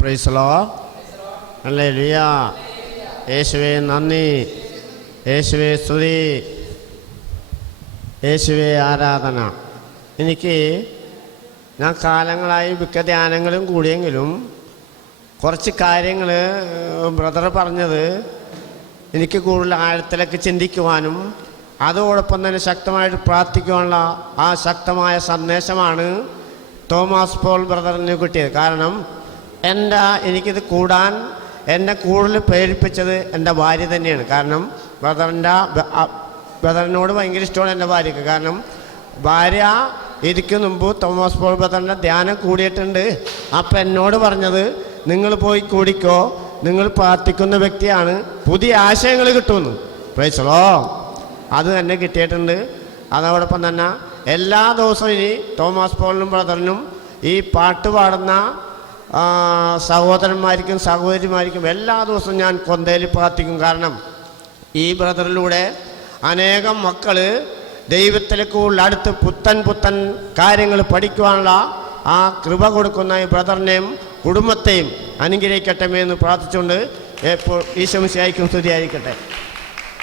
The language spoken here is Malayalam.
Praise the Lord. ഹല്ലേലൂയ. യേശുവേ നന്ദി, യേശുവേ സ്തുതി, യേശുവേ ആരാധന. ഞാൻ കാലങ്ങളായി മിക്ക ധ്യാനങ്ങളും കൂടിയെങ്കിലും കുറച്ച് കാര്യങ്ങൾ ബ്രദർ പറഞ്ഞത് എനിക്ക് കൂടുതൽ ആഴത്തിലേക്ക് ചിന്തിക്കുവാനും അതോടൊപ്പം തന്നെ ശക്തമായിട്ട് പ്രാർത്ഥിക്കുവാനുള്ള ആ ശക്തമായ സന്ദേശമാണ് തോമസ് പോൾ ബ്രദറിന് കിട്ടിയത്. കാരണം എനിക്കിത് കൂടാൻ എന്നെ കൂടുതൽ പ്രേരിപ്പിച്ചത് എൻ്റെ ഭാര്യ തന്നെയാണ്. കാരണം ബ്രദറിനോട് ഭയങ്കര ഇഷ്ടമാണ് എൻ്റെ ഭാര്യയ്ക്ക്. കാരണം ഭാര്യ ഇരിക്കും മുമ്പ് തോമസ് പോൾ ബ്രദറിൻ്റെ ധ്യാനം കൂടിയിട്ടുണ്ട്. അപ്പം എന്നോട് പറഞ്ഞത്, നിങ്ങൾ പോയി കൂടിക്കോ, നിങ്ങൾ പ്രാർത്ഥിക്കുന്ന വ്യക്തിയാണ്, പുതിയ ആശയങ്ങൾ കിട്ടുമെന്ന്. Praise the Lord. അത് തന്നെ കിട്ടിയിട്ടുണ്ട്. അതോടൊപ്പം തന്നെ എല്ലാ ദിവസവും ഇനി തോമസ് പോളിനും ബ്രദറിനും ഈ പാട്ട് പാടുന്ന സഹോദരന്മാർക്കും സഹോദരിമാർക്കും എല്ലാ ദിവസവും ഞാൻ കൊന്തയിൽ പ്രാർത്ഥിക്കും. കാരണം ഈ ബ്രദറിലൂടെ അനേകം മക്കൾ ദൈവത്തിലേക്ക് അടുത്ത് പുത്തൻ കാര്യങ്ങൾ പഠിക്കുവാനുള്ള ആ കൃപ കൊടുക്കുന്ന ഈ ബ്രദറിനെയും കുടുംബത്തെയും അനുഗ്രഹിക്കട്ടെ എന്ന് പ്രാർത്ഥിച്ചുകൊണ്ട് എപ്പോൾ ഈശോ മിശിഹായ്ക്കും സ്തുതിയായിരിക്കട്ടെ.